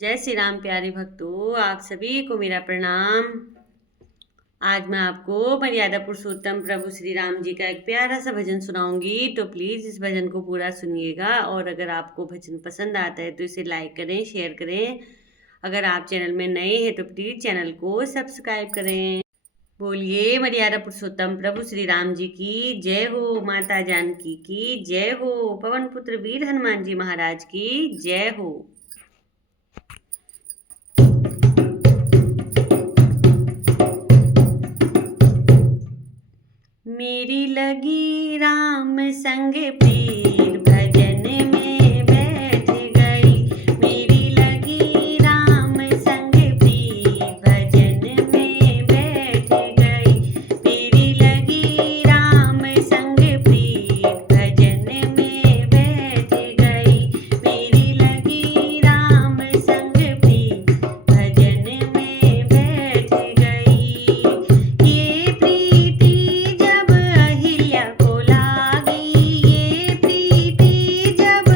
जय श्री राम प्यारे भक्तों, आप सभी को मेरा प्रणाम। आज मैं आपको मर्यादा पुरुषोत्तम प्रभु श्री राम जी का एक प्यारा सा भजन सुनाऊंगी, तो प्लीज़ इस भजन को पूरा सुनिएगा। और अगर आपको भजन पसंद आता है तो इसे लाइक करें, शेयर करें। अगर आप चैनल में नए हैं तो प्लीज़ चैनल को सब्सक्राइब करें। बोलिए मर्यादा पुरुषोत्तम प्रभु श्री राम जी की जय हो, माता जानकी की जय हो, पवन पुत्र वीर हनुमान जी महाराज की जय हो। मेरी लगी राम संग प्रीत भजन में बैठ गई। मेरी लगी राम संग प्रीत भजन में बैठ गई। मेरी लगी राम संग प्रीत भजन में बैठ गई। मेरी लगी राम संग प्रीत भजन में बैठ गई। ये प्रीति जब अहिल्या को लागी, ये प्रीति जब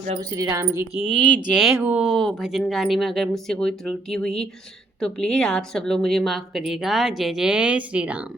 प्रभु श्री राम जी की जय हो। भजन गाने में अगर मुझसे कोई त्रुटि हुई तो प्लीज़ आप सब लोग मुझे माफ़ करिएगा। जय जय श्री राम।